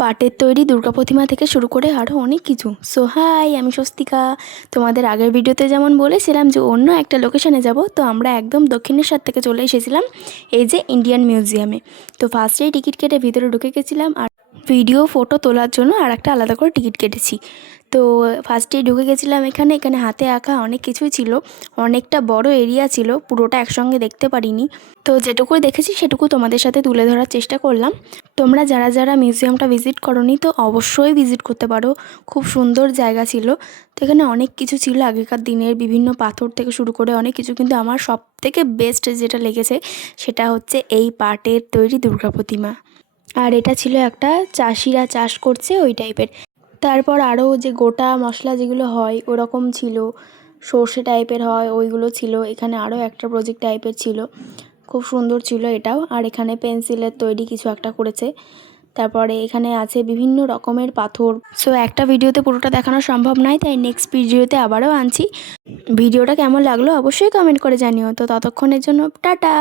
পাটের তৈরি দুর্গা প্রতিমা থেকে শুরু করে আরও অনেক কিছু। সো হাই, আমি স্বস্তিকা। তোমাদের আগের ভিডিওতে যেমন বলেছিলাম যে অন্য একটা লোকেশনে যাব, তো আমরা একদম দক্ষিণেশ্বর থেকে চলে এসেছিলাম এই যে ইন্ডিয়ান মিউজিয়ামে। তো ফার্স্টেই টিকিট কেটে ভিতরে ঢুকে গেছিলাম, আর ভিডিও ফটো তোলার জন্য আর একটা আলাদা করে টিকিট কেটেছি। তো ফার্স্টেই ঢুকে গেছিলাম এখানে এখানে হাতে আঁকা অনেক কিছুই ছিল, অনেকটা বড় এরিয়া ছিল, পুরোটা একসঙ্গে দেখতে পারিনি। তো যেটুকু দেখেছি সেটুকু তোমাদের সাথে তুলে ধরার চেষ্টা করলাম। তোমরা যারা যারা মিউজিয়ামটা ভিজিট করোনি তো অবশ্যই ভিজিট করতে পারো, খুব সুন্দর জায়গা ছিল। তো এখানে অনেক কিছু ছিল আগেকার দিনের, বিভিন্ন পাথর থেকে শুরু করে অনেক কিছু, কিন্তু আমার সব থেকে বেস্ট যেটা লেগেছে সেটা হচ্ছে এই পাটের তৈরি দুর্গা প্রতিমা। আর এটা ছিল একটা চাষিরা চাষ করছে ওই টাইপের। তারপর আরও যে গোটা মশলা যেগুলো হয় ওরকম ছিল, সর্ষে টাইপের হয় ওইগুলো ছিল। এখানে আরও একটা প্রজেক্ট টাইপের ছিল, খুব সুন্দর ছিল এটাও। আর এখানে পেন্সিলের তৈরি কিছু একটা করেছে। তারপরে এখানে আছে বিভিন্ন রকমের পাথর। সো একটা ভিডিওতে পুরোটা দেখানো সম্ভব নয়, তাই নেক্সট ভিডিওতে আবারও আনছি। ভিডিওটা কেমন লাগলো অবশ্যই কমেন্ট করে জানিও। তো ততক্ষণের জন্য টাটা।